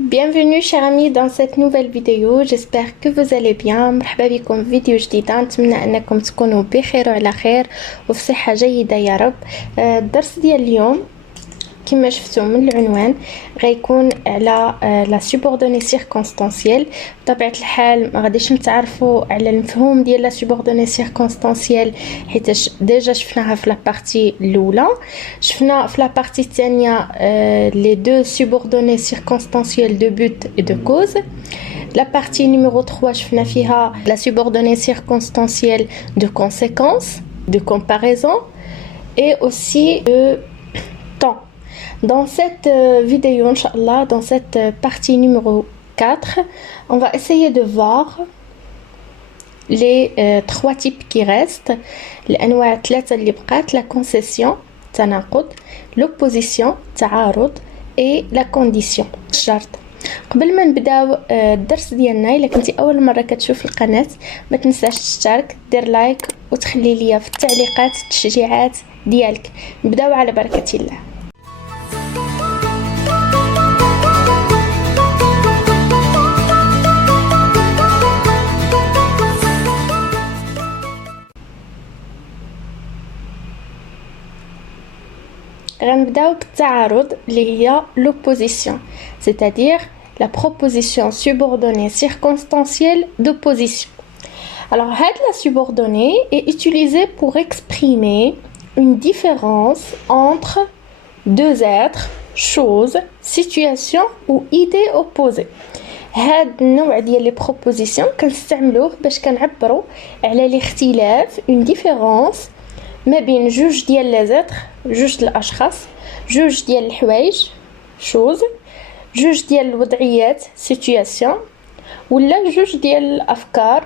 Bienvenue chers amis dans cette nouvelle vidéo, j'espère que vous allez bien. مرحبا بكم في فيديو جديد. نتمنى انكم تكونوا بخير وعلى خير وفي صحة جيدة يا رب. الدرس ديال اليوم كما شفتوا من العنوان غيكون على لا سوبوردوني سيركونستانسييل. بطبيعه الحال ما غاديش نتعرفوا على المفهوم ديال لا سوبوردوني سيركونستانسييل حيت ديجا شفناها في لا بارتي الاولى. شفنا في لا بارتي الثانيه لي دو سوبوردوني سيركونستانسييل دو بوت اي دو كوز. La partie numéro 3 شفنا فيها la subordonnée circonstancielle de conséquence, de comparaison et aussi de temps. Dans cette vidéo, Inch'Allah, dans cette partie numéro 4, on va essayer de voir les trois types qui restent. الأنواع الثلاثة اللي بقات: la concession, تناقض, l'opposition, تعارض, et la condition, الشرط. قبل ما نبداو الدرس ديالنا، الا كنتي اول مره كتشوف القناه ما تنساش تشترك، دير لايك وتخلي ليا في التعليقات التشجيعات ديالك. نبداو على بركه الله. غنبداو بالتعارض اللي هي l'opposition, c'est-à-dire la proposition subordonnée circonstancielle d'opposition. Alors, la subordonnée est utilisée pour exprimer une différence entre deux êtres, choses, situations ou idées opposées. هاد النوع ديال لي بروبوزيسيون كنستعملوه باش كنعبروا على الاختلاف، une différence ما بين جوج ديال لي زيتر، جوج ديال الاشخاص، جوج ديال الحوايج شوز، جوج ديال الوضعيات سيتوياسيون، ولا جوج ديال الافكار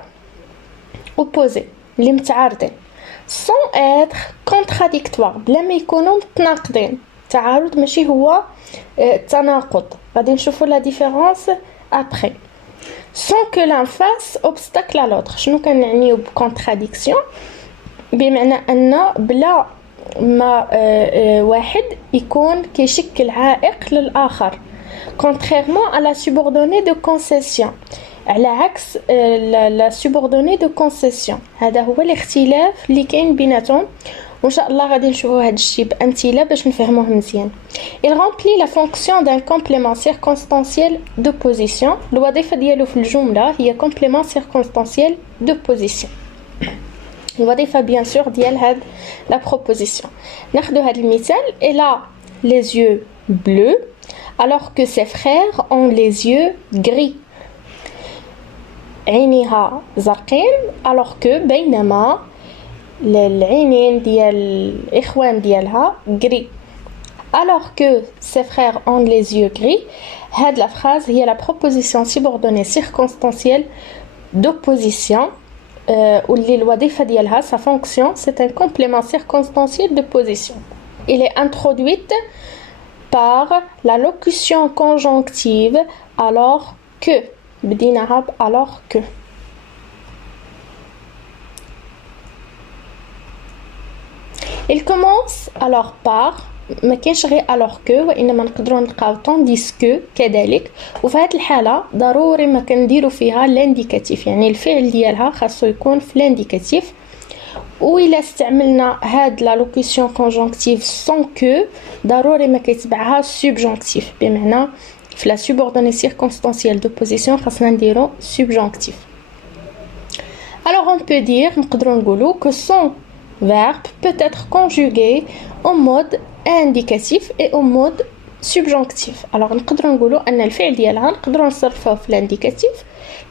اوبوزي اللي متعارضين sans être contradictoire، بلا ما يكونوا متناقضين. التعارض ماشي هو التناقض، غادي نشوفوا لا ديفيرونس après. sans que l'un fasse obstacle à l'autre. شنو كنعنيو بكونتراديكسيون؟ بمعنى ان بلا ما واحد يكون كيشكل عائق للاخر. contrairement à la subordonnée de concession، على عكس la subordonnée de concession. هذا هو الاختلاف اللي كاين بيناتهم، وان شاء الله غادي نشوفوا هذا الشيء بامثله باش نفهموه مزيان. il remplit la fonction d'un complément circonstanciel d'opposition. الوظيفه ديالو في الجمله هي complément circonstanciel d'opposition. الوظيفة bien sûr ديال هاد la proposition. ناخدو هاد المثال: elle a les yeux bleus alors que ses frères ont les yeux gris. عينيها زرقين alors que بينما العينين ديال الإخوان ديالها gris. alors que ses frères ont les yeux gris. هاد la phrase هي la proposition subordonnée circonstancielle d'opposition. واللي الوظيفة ديالها sa fonction c'est un complément circonstanciel de position. Il est introduite par la locution conjonctive alors que. بديناها alors que. Il commence alors par، ما كاينش غير alors que، وانما نقدروا نلقاو tandis que كذلك. وفي هذه الحاله ضروري ما كنديروا فيها لانديكاتيف، يعني الفعل ديالها خاصو يكون في لانديكاتيف. وإلا استعملنا هاد لا لوكيسيون كونجونكتيف sans que ضروري ما كيتبعها سوبجونكتيف، بمعنى في لا سوبوردوني سيركونستانسييل دو بوزيسيون خاصنا نديرو سوبجونكتيف. alors on peut dire، نقدروا نقولوا que son verbe peut être conjugué au mode indicatif et au mode subjonctif. alors نقدروا نقولوا ان الفعل ديالها نقدروا نصرفوه في الانديكاتيف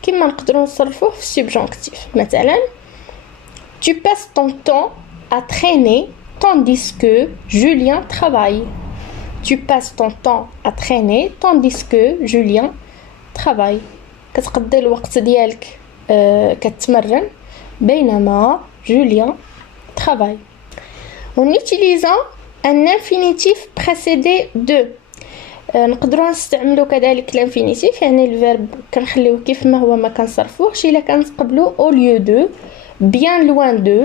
كما نقدروا نصرفوه في السوبجونكتيف. مثلا tu passes ton temps à traîner tandis que Julien travaille. tu passes ton temps à traîner tandis que Julien travaille. كتقضي الوقت ديالك كتمرن بينما Julien travaille. en utilisant un infinitif précédé de. نقدروا نستعملوا كذلك الانفينيتيف، يعني الفيرب كنخليوه كيف ما هو ما كنصرفوهش الا كنقبلوا au lieu de، bien loin de،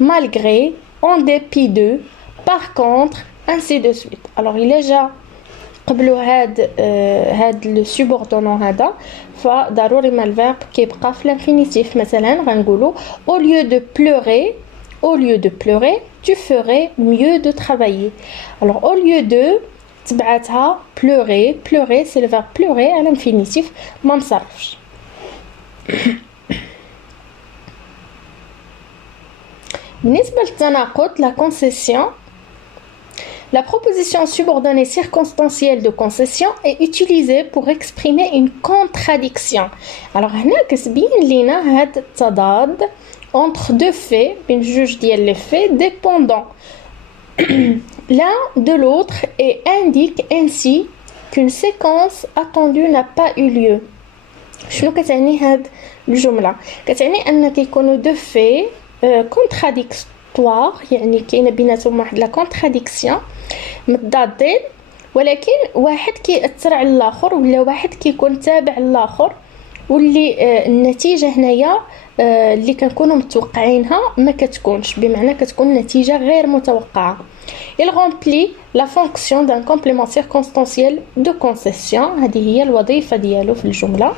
malgré، en dépit de، par contre، ainsi de suite. alors il est déjà قبلوا هاد لو سوبوردونون هذا فضروري ما الفيرب كيبقى في الانفينيتيف. مثلا غنقولوا au lieu de pleurer tu ferais mieux de travailler. alors au lieu de تبعتها pleurer c'est le verbe pleurer à l'infinitif ما مصرفش. بالنسبة للتناقض la concession, la proposition subordonnée circonstancielle de concession est utilisée pour exprimer une contradiction. alors هنا كتبين لينا هاد التضاد entre deux faits, بين جوج ديال les faits dépendants l'un de l'autre et indique ainsi qu'une séquence attendue n'a pas eu lieu. شنو كتعني هاد الجملة؟ كتعني أن كيكونوا deux faits contradictoires، يعني كاينه بيناتهم واحد لا contradiction متضادين، ولكن واحد كيأثر على الاخر ولا واحد كيكون تابع للاخر، واللي النتيجه هنايا اللي كنكونوا متوقعينها ما كتكونش، بمعنى كتكون نتيجه غير متوقعه. il remplit la fonction d'un complément circonstanciel de concession. هذه هي الوظيفه ديالو في الجمله.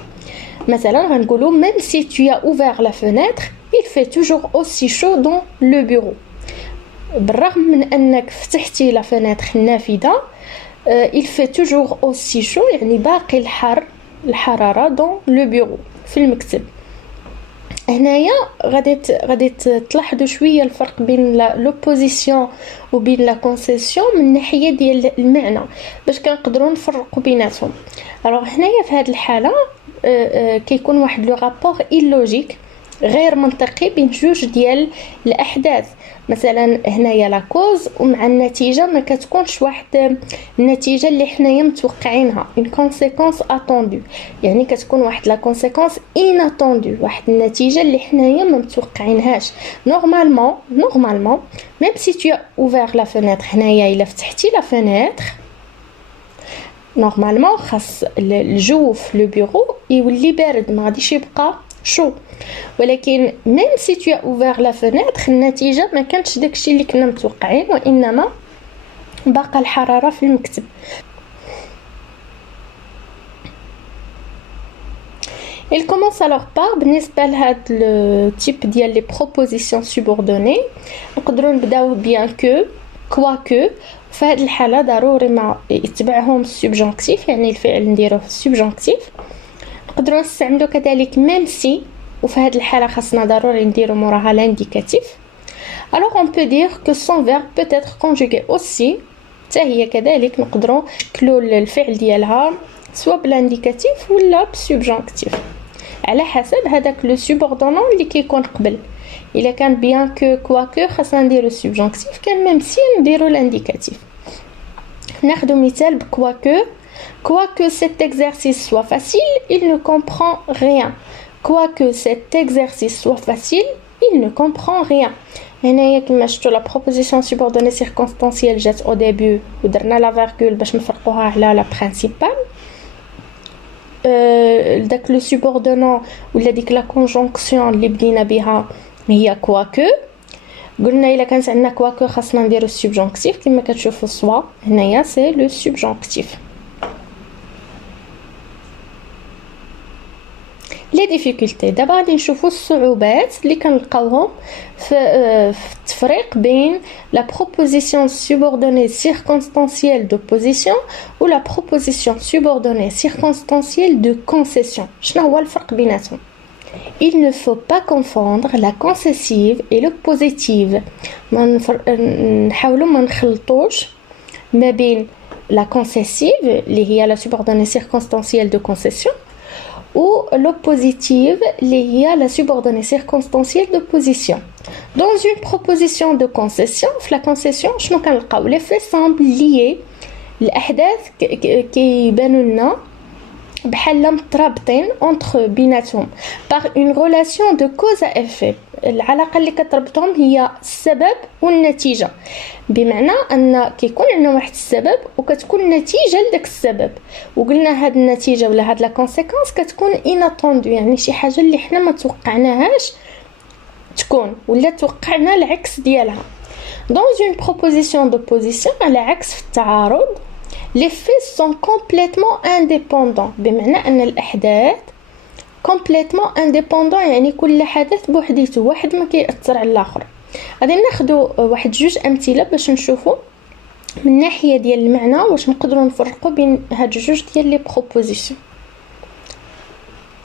مثلا غنقولوا même si tu as ouvert la fenêtre il fait toujours aussi chaud dans le bureau. بالرغم من انك فتحتي لا فينيتر النافذه il fait toujours aussi chaud، يعني باقي الحراره dans le bureau في المكتب. هنايا غادي تلاحظوا شويه الفرق بين لوبوزيسيون وبين لا كونسيسيون من ناحيه ديال المعنى باش كنقدروا نفرقوا بيناتهم. الوغ هنايا في هذه الحاله كيكون واحد لو رابور ايلوجيك غير منطقي بين جوج ديال الاحداث. مثلا هنايا لا كوز ومع النتيجه ما كتكونش واحد النتيجه اللي حنايا متوقعينها، une conséquence attendue، يعني كتكون واحد لا conséquence inattendue، واحد النتيجه اللي حنايا ما متوقعينهاش. normalement même si tu as ouvert la fenêtre، هنايا الا فتحتي لا فينيتر نورمالمون خاص الجو في لو بيرو يولي بارد، ما غاديش يبقى شو. ولكن même si tu as ouvert la fenêtre النتيجة ما كانتش داكشي اللي كنا متوقعين، وإنما بقى الحرارة في المكتب. il commence alors par بالنسبة لهاد التيب ديال لي بروبوزيسيون سوبوردوني نقدروا نبداو بيان كو كواكو. في هاد الحالة ضروري ما يتبعهم السوبجونكتيف، يعني الفعل نديروه في السوبجونكتيف. نقدروا نستعملوا كذلك ميم سي، وفي هذه الحاله خاصنا ضروري نديروا موراها لانديكاتيف. alors on peut dire que son verbe peut être conjugué aussi، حتى هي كذلك نقدروا نشكلوا الفعل ديالها سواء بالانديكاتيف ولا بالسوبجونكتيف على حسب هذاك لو سوبوردونون اللي كيكون قبل. الا كان بيان كو كواكو خاصنا نديروا السوبجونكتيف، كان ميم سي نديروا الانديكاتيف. ناخذ مثال بكواكو. Quoique cet exercice soit facile, il ne comprend rien. Quoique cet exercice soit facile, il ne comprend rien. هنايا كما شفتوا لا بروبوزيسيون سوبوردوني سيركونستانسيال جات او ديبي ودرنا لا فيرغول باش نفرقوها على لا برينسيبال. داك لو سوبوردونون ولا ديك لا كونجونكسيون اللي بدينا بها هي كواكو. قلنا الا كانت عندنا كواكو خاصنا نديرو السوبجونكتيف كما كتشوفوا سوا هنايا سي لو سوبجونكتيف. لي ديفيكولتي دابا غادي نشوفوا الصعوبات اللي كنلقاوهم في التفريق بين لا بروبوزيسيون سوبوردوني سيركونستانسيال دو بوزيسيون و لا بروبوزيسيون سوبوردوني سيركونستانسيال دو كونسيسيون. شنو هو الفرق بيناتهم؟ il ne faut pas confondre la concessive et le positive. نحاولوا ما نخلطوش ما بين la concessive اللي هي la subordonnée circonstancielle de concession ou l'oppositive اللي هي la subordonnée circonstancielle de position. Dans une proposition de concession, في la concession شنو كنلقاو؟ les faits semblent liés، الأحداث كيبانوا لنا بحال مترابطين entre بيناتهم par une relation de cause à effet. العلاقة اللي كتربطهم هي السبب والنتيجة، بمعنى أن كيكون عندنا واحد السبب وكتكون نتيجة لداك السبب، وقلنا هاد النتيجة ولا هاد لا كونسيكونس كتكون inattendu، يعني شي حاجة اللي حنا ما توقعناهاش تكون ولا توقعنا العكس ديالها. dans une proposition d'opposition على عكس في التعارض les faits sont complètement indépendants بمعنى أن الأحداث complètement indépendant يعني كل حدث بوحديته واحد ما كيأثر على الآخر. غادي ناخدو واحد جوج أمثلة باش نشوفو من ناحية ديال المعنى واش نقدروا نفرقوا بين هاد جوج ديال لي بروبوزيسيون.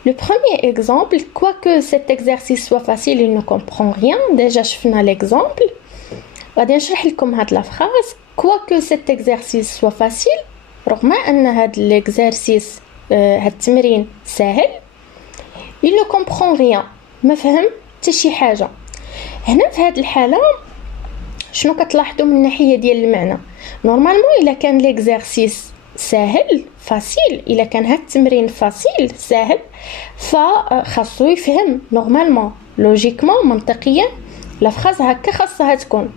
Le premier exemple, quoique cet exercice soit facile, il ne comprend rien. Déjà, شفنا l'exemple. غادي نشرح لكم هاد la phrase. Quoique cet exercice soit facile, رغم أن هاد l'exercice هاد التمرين سهل, il ne comprend rien. ما فهم حتى شي حاجة. هنا في هاد الحالة شنو كتلاحظوا من الناحية ديال المعنى؟ نورمالمون إلا كان l'exercice سهل فاسيل، إلا كان هاد التمرين فاسيل سهل فخاصو يفهم نورمالمون لوجيكمون منطقيا لا فراز هكا خاصها تكون،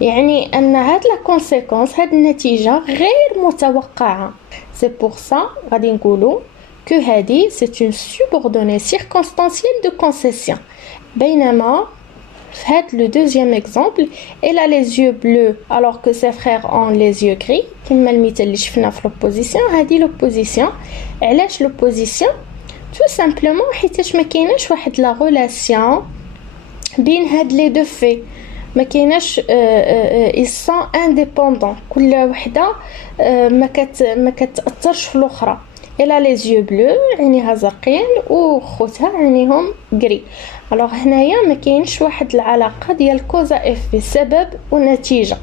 يعني ان هاد لا كونسيكونس هاد النتيجه غير متوقعه. سي بور سا غادي نقولوا كو هادي سي اون سوبوردوني سيركونستانسييل دو كونسيسيون. بينما في هاد لو دوزيام اكزامبل elle a les yeux bleus alors que ses frères ont les yeux gris كما المثال اللي شفنا في لوبوزيسيون. هادي لوبوزيسيون. علاش لوبوزيسيون؟ tout simplement حيتاش ما كايناش واحد لا ريلاسيون بين هاد لي دو في، ما كايناش ils sont indépendants، كل وحده ما كتاثرش في الاخرى. elle a les yeux bleus عينيها زرقين وخوتها عينيهم غري. الوغ هنايا ما كاينش واحد العلاقه ديال كوزا اف سبب ونتيجه،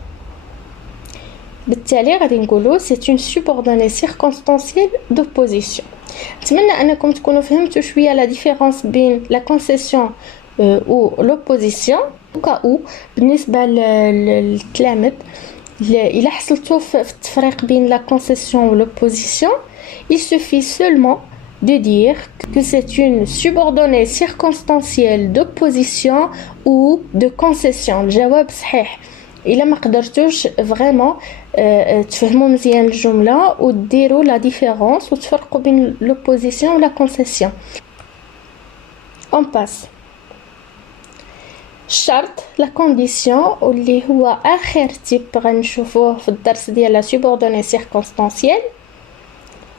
بالتالي غادي نقولوا سي اون سوبوردوني سيركونستانسييل دوبوزيسيون. نتمنى انكم تكونوا فهمتوا شويه لا ديفيرونس بين لا كونسيسيون و لوبوزيسيون. او بالنسبه للتلامذ الا حصلتوا في التفريق بين لا كونسيسيون و لوبوزيسيون il suffit seulement de dire que c'est une subordonnée circonstancielle d'opposition ou de concession. الجواب صحيح إلا ما قدرتوش فريمون تفهموا مزيان الجملة وديروا لا ديفيرونس وتفرقوا بين l'opposition و la concession. On passe. الشرط لا كونديسيون واللي هو آخر تيب غنشوفوه في الدرس ديال لا subordonnée circonstancielle.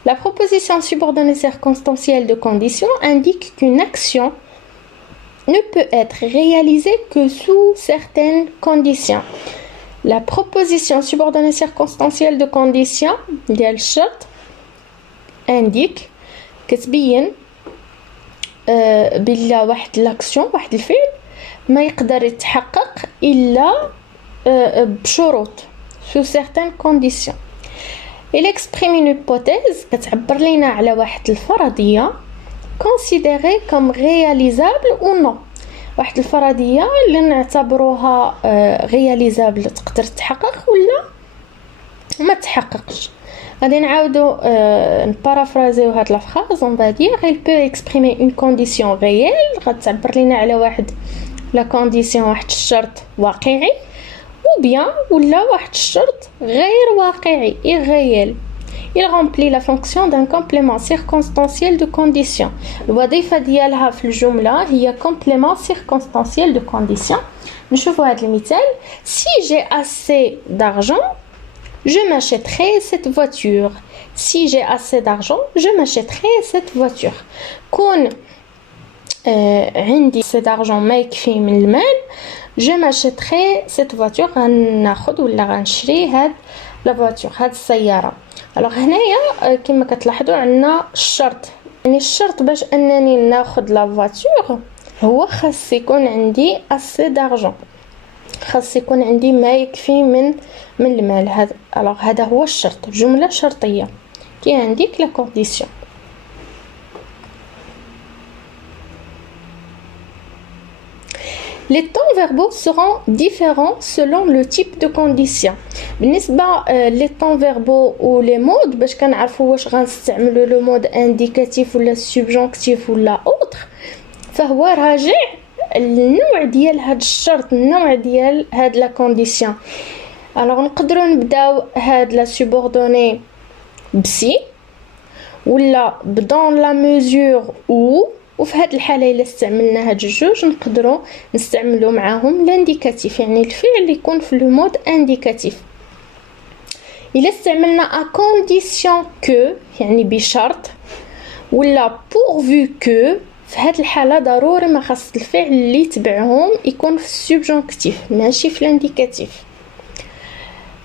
La proposition subordonnée circonstancielle de condition indique qu'une action ne peut être réalisée que sous certaines conditions. La proposition subordonnée circonstancielle de condition ديال الشرط indique كتبين بلا واحد لاكسيون واحد الفعل ما يقدر يتحقق إلا بشروط sous certaines conditions. Il exprime une hypothèse كتعبر لنا على واحد الفرضية considérée comme réalisable ou non. واحد الفرضية اللي نعتبروها réalisable تقدر تحقق ولا ما تحققش. غادي نعاودو نبارافرازيو هاد لا فراز. on va dire il peut exprimer une condition réelle غتعبر لنا على واحد لا كونديسيون واحد الشرط واقعي ou bien ولا واحد الشرط غير واقعي irréel. Il remplit la fonction d'un complément circonstanciel de condition. الوظيفة ديالها في الجملة هي complément circonstanciel de condition. نشوفوا هذا المثال. Si j'ai assez d'argent, je m'achèterai cette voiture. Si j'ai assez d'argent, je m'achèterai cette voiture. كون عندي assez d'argent ما يكفي من المال je m'achèterai cette voiture. غناخذ ولا غنشري هاد لا فواتور هاد السياره. الوغ هنايا كما كتلاحظوا عندنا الشرط، يعني الشرط باش انني ناخذ لا فواتور هو خاص يكون عندي assez d'argent، خاص يكون عندي ما يكفي من المال. هذا الوغ هذا هو الشرط، جمله شرطيه كي عندك لا كونديسيون. Les temps verbaux seront différents selon le type de condition. بالنسبة les temps verbaux ou les modes باش كنعرفوا واش غنستعملوا لو مود انديكاتيف ولا سبجونكتيف ولا اوتر، فهو راجع النوع ديال هاد الشرط، النوع ديال هاد لا كونديسيون. الوغ نقدروا نبداو هاد لا سوبوردوني بسي ولا بدون لا ميزور او، وفي هذه الحاله الا استعملنا هاد الجوج نقدروا نستعملوا معاهم لانديكاتيف، يعني الفعل يكون في لو مود انديكاتيف. إلا استعملنا à condition que يعني بشرط ولا pourvu que في هاد الحالة ضروري ما خاص الفعل اللي يتبعهم يكون في السبجونكتيف ماشي في الانديكاتيف.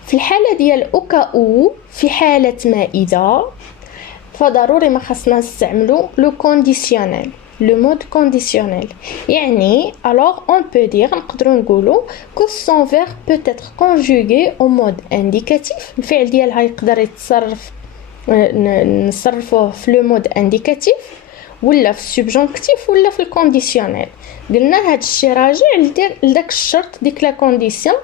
في الحالة ديال au cas où في حالة ما إذا فضروري ما خاصنا نستعملو لو كونديسيونيل le mode conditionnel يعني alors on peut dire نقدروا نقولوا que son verbe peut être conjugué au mode indicatif الفعل ديالها يقدر يتصرف نصرفوه في لو مود انديكاتيف ولا في السبجونكتيف ولا في الكونديسيونيل. قلنا هاد الشيء راجع لداك الشرط ديك لا كونديسيون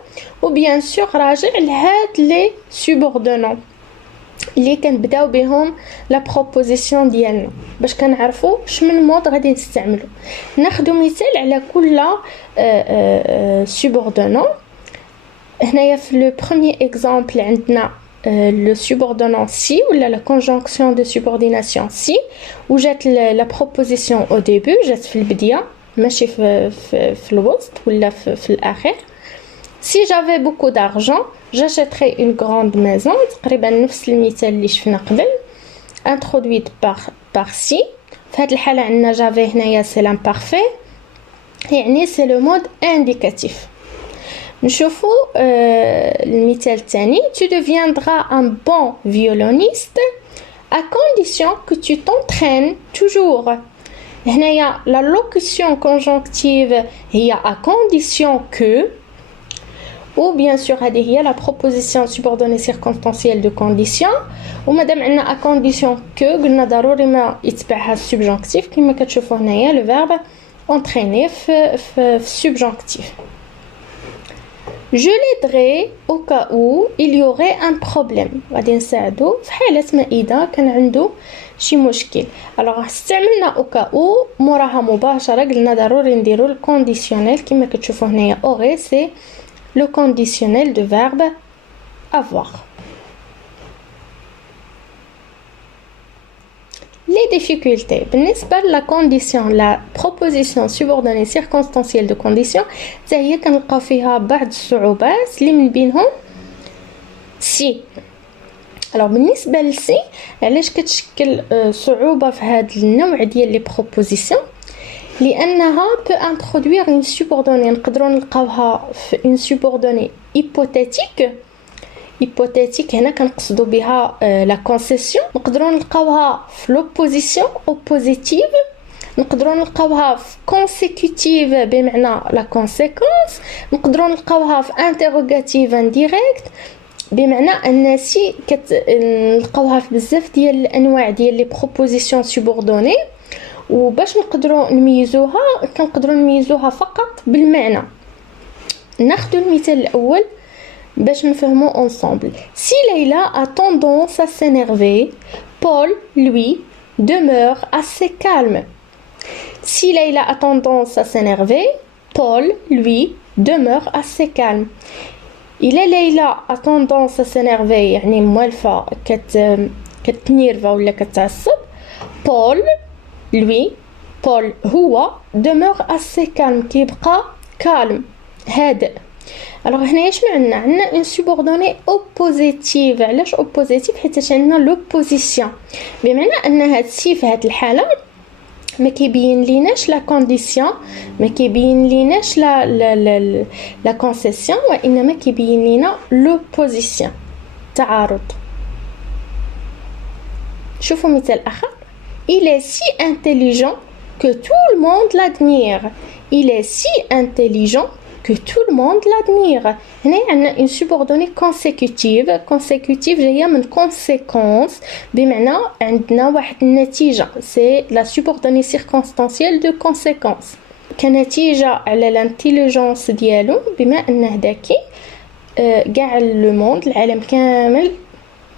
وبيان سور راجع لهاد لي سوبوردونون اللي كنبداو بهم لا بروبوزيسيون ديالنا باش كنعرفوا شمن مود غادي نستعملو. ناخذ مثال على كل سوبوردونون. هنايا في لو بروميير اكزامبل عندنا le subordonnant si ou la conjonction de subordination si où جات la proposition au début جات في البداية ماشي في الوسط ولا في الآخر. si j'avais beaucoup d'argent j'achèterais une grande maison تقريبا نفس المثال اللي شفنا قبل introduite par si. في هذه الحالة عندنا j'avais هنايا c'est l'imparfait يعني c'est le mode indicatif. نشوفوا المثال الثاني tu deviendras un bon violoniste à condition que tu t'entraînes toujours. هنايا la locution conjonctive هي à condition que ou bien sûr هذه هي la proposition subordonnée circonstancielle de condition ومادام عندنا à condition que قلنا ضروري ما يتبعها السبجونكتيف كما كتشوفوا هنايا le verbe entraîner في subjonctif. Je l'aiderai au cas où il y aurait un problème. غادي نساعدو في حالة ما إذا كان عنده شي مشكل. alors استعملنا au cas où موراها مباشرة قلنا ضروري نديرو الكونديسيونيل كما كتشوفوا هنايا aurait c'est le conditionnel de verbe avoir. Les difficultés بالنسبة لا condition la proposition subordonnée circonstancielle de condition حتى هي كنلقاو فيها بعض الصعوبات اللي من بينهم si. alors بالنسبة لسي علاش كتشكل صعوبة في هذا النوع ديال لي proposition لأنها peut introduire une subordonnée نقدروا نلقاوها في une subordonnée hypothétique هنا كنقصدوا بها لا كونسيسيون نقدروا نلقاوها في لوبوزيسيون او بوزيتيف نقدروا نلقاوها في كونسيكوتيف بمعنى لا كونسيكونس نقدروا نلقاوها في انتروغاتيف انديريكت بمعنى الناسي نلقاوها في بزاف ديال الانواع ديال لي بروبوزيسيون سوبوردوني وباش نقدروا نميزوها فقط بالمعنى. ناخذ المثال الاول باش نفهمو ensemble. Si Leila a tendance à s'énerver, Paul, lui, demeure assez calme. Si Leila a tendance à s'énerver, Paul, lui, demeure assez calme. إلا ليلى a tendance à s'énerver يعني موالفة كتنيرفا ولا كتعصب Paul, lui, Paul هو demeure assez calme كيبقى calme هادئ. alors هنايا شنو عندنا une subordonnée oppositive. علاش oppositive حيت عندنا لوبوزيسيون بمعنى ان هاد سي في هاد الحاله ما كيبين ليناش لا كونديسيون ما كيبين ليناش لا كونسيسيون وانما كيبين لينا لوبوزيسيون تعارض. شوفوا مثال اخر il est si intelligent que tout le monde l'admire. il est si intelligent que tout le monde l'admire. هنا عندنا une subordonnée consécutive جايه من conséquence بمعنى عندنا واحد النتيجه c'est la subordonnée circonstancielle de conséquence كنتيجه على الانتيليجنس ديالو بما انه ذكي كاع لو موند العالم كامل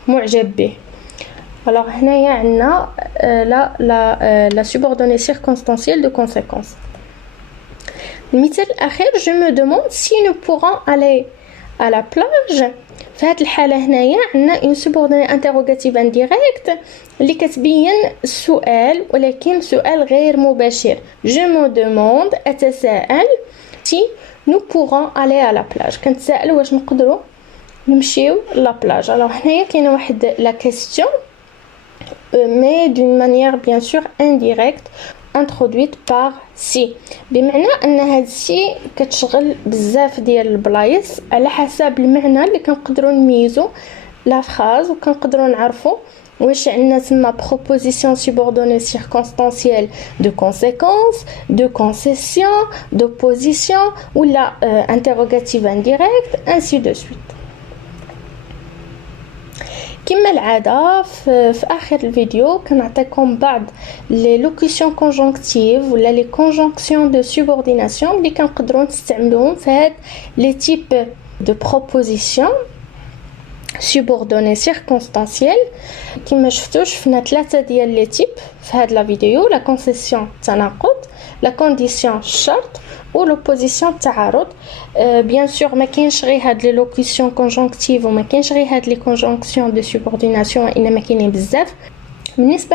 معجب به. alors هنايا عندنا la subordonnée circonstancielle de conséquence. المثال الأخير je me demande si nous pourrons aller à la plage. في هذه الحالة هنايا عندنا une subordonnée interrogative indirect اللي كتبين السؤال ولكن سؤال غير مباشر. je me demande أتساءل si nous pourrons aller à la plage كنتساءل واش نقدروا نمشيو لا بلاج. alors هنايا كاينه واحد لا كيسيون mais d'une manière bien sûr indirecte introduite par si بمعنى ان هاد سي كتشغل بزاف ديال البلايص على حسب المعنى اللي كنقدروا نميزو لا فراز وكنقدروا نعرفوا واش عندنا تما proposition subordonnée circonstancielle de conséquence de concession d'opposition ولا interrogative indirect ainsi de suite. كما العاده في اخر الفيديو كنعطيكم بعض لي لوكيشن كونجونكتيف ولا لي كونجونكسيون دو سوبورديناسيون اللي كنقدروا نستعملوهم في هاد لي تيب دو بروبوزيسيون subordonnée circonstancielle. كما شفتوا شفنا ثلاثه ديال لي تيب في هاد لا فيديو: لا كونسيسيون التناقض، لا كونديسيون الشرط ولوبوزيسيون التعارض. بيان سور ما كاينش غير هاد لي لوكيسيون كونجونكتيف وما كاينش غير هاد لي كونجونكسيون دو سوبورديناسيون، انما كاينين بزاف. بالنسبه